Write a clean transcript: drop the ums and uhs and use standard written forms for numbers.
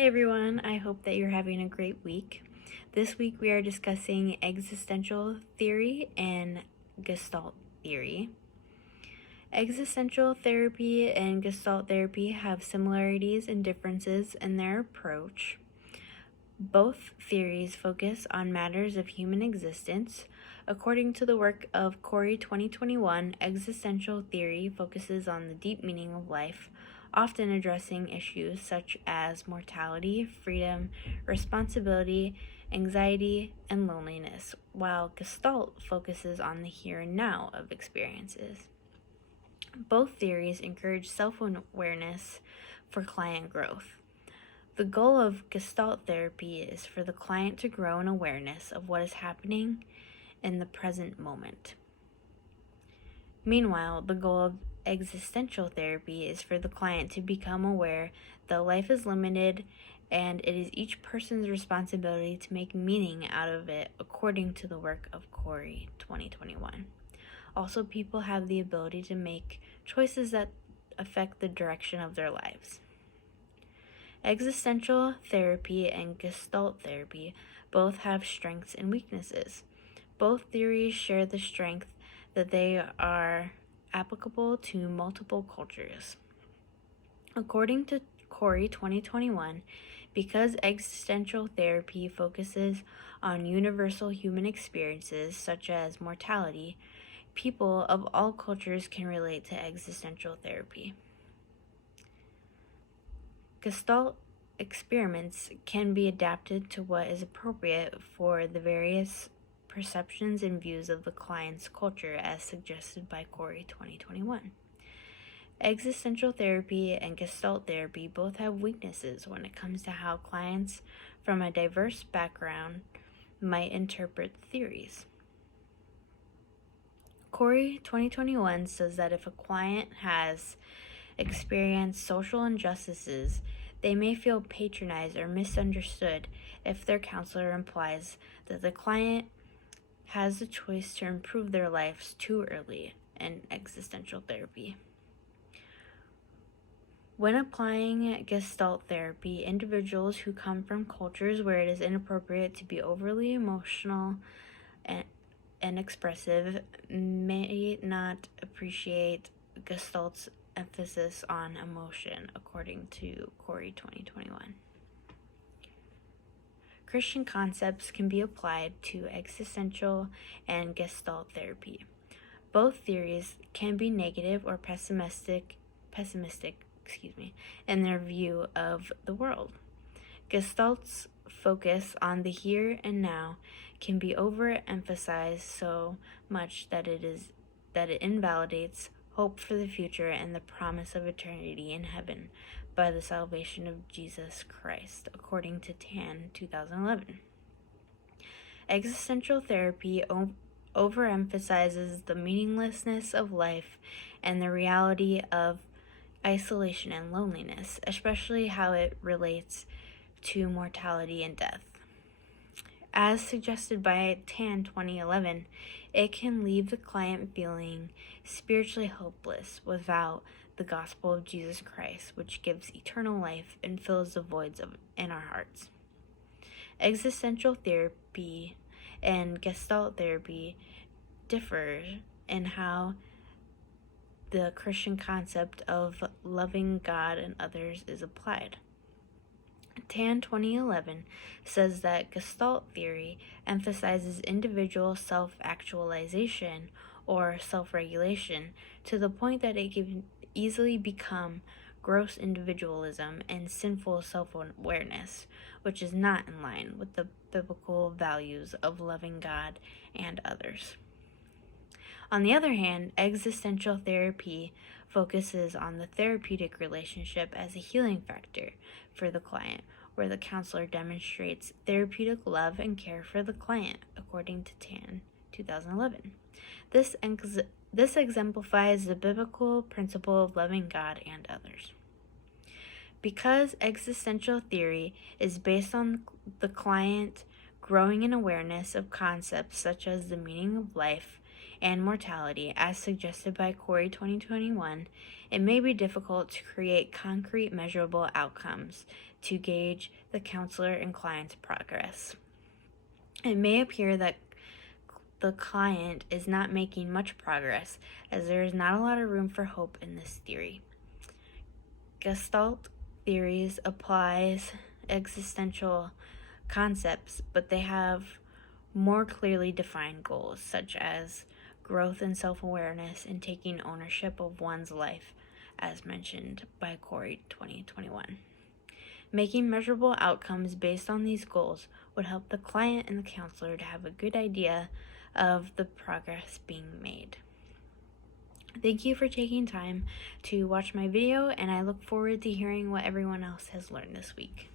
Hey everyone, I hope that you're having a great week. This week we are discussing existential theory and Gestalt theory. Existential therapy and Gestalt therapy have similarities and differences in their approach. Both theories focus on matters of human existence. According to the work of Corey 2021, existential theory focuses on the deep meaning of life, often addressing issues such as mortality, freedom, responsibility, anxiety, and loneliness, while Gestalt focuses on the here and now of experiences. Both theories encourage self-awareness for client growth. The goal of Gestalt therapy is for the client to grow in awareness of what is happening in the present moment. Meanwhile, the goal of existential therapy is for the client to become aware that life is limited and it is each person's responsibility to make meaning out of it according to the work of Corey 2021. Also, people have the ability to make choices that affect the direction of their lives. Existential therapy and Gestalt therapy both have strengths and weaknesses. Both theories share the strength that they are applicable to multiple cultures. According to Corey 2021, because existential therapy focuses on universal human experiences such as mortality, people of all cultures can relate to existential therapy. Gestalt experiments can be adapted to what is appropriate for the various perceptions and views of the client's culture as suggested by Corey 2021. Existential therapy and Gestalt therapy both have weaknesses when it comes to how clients from a diverse background might interpret theories. Corey 2021 says that if a client has experienced social injustices, they may feel patronized or misunderstood if their counselor implies that the client has the choice to improve their lives too early in existential therapy. When applying Gestalt therapy, individuals who come from cultures where it is inappropriate to be overly emotional and expressive may not appreciate Gestalt's emphasis on emotion, according to Corey 2021. Christian concepts can be applied to existential and Gestalt therapy. Both theories can be negative or pessimistic in their view of the world. Gestalt's focus on the here and now can be overemphasized so much that it invalidates hope for the future and the promise of eternity in heaven by the salvation of Jesus Christ, according to Tan 2011. Existential therapy overemphasizes the meaninglessness of life and the reality of isolation and loneliness, especially how it relates to mortality and death. As suggested by Tan 2011, it can leave the client feeling spiritually hopeless without the gospel of Jesus Christ, which gives eternal life and fills the voids in our hearts. Existential therapy and Gestalt therapy differ in how the Christian concept of loving God and others is applied. Tan 2011 says that Gestalt theory emphasizes individual self-actualization or self-regulation to the point that it can easily become gross individualism and sinful self-awareness, which is not in line with the biblical values of loving God and others. On the other hand, existential therapy focuses on the therapeutic relationship as a healing factor for the client, where the counselor demonstrates therapeutic love and care for the client, according to Tan 2011. This exemplifies the biblical principle of loving God and others. Because existential theory is based on the client growing in awareness of concepts such as the meaning of life and mortality, as suggested by Corey 2021, it may be difficult to create concrete, measurable outcomes to gauge the counselor and client's progress. It may appear that the client is not making much progress, as there is not a lot of room for hope in this theory. Gestalt theories applies existential concepts, but they have more clearly defined goals, such as growth and self-awareness and taking ownership of one's life, as mentioned by Corey 2021. Making measurable outcomes based on these goals would help the client and the counselor to have a good idea of the progress being made. Thank you for taking time to watch my video, and I look forward to hearing what everyone else has learned this week.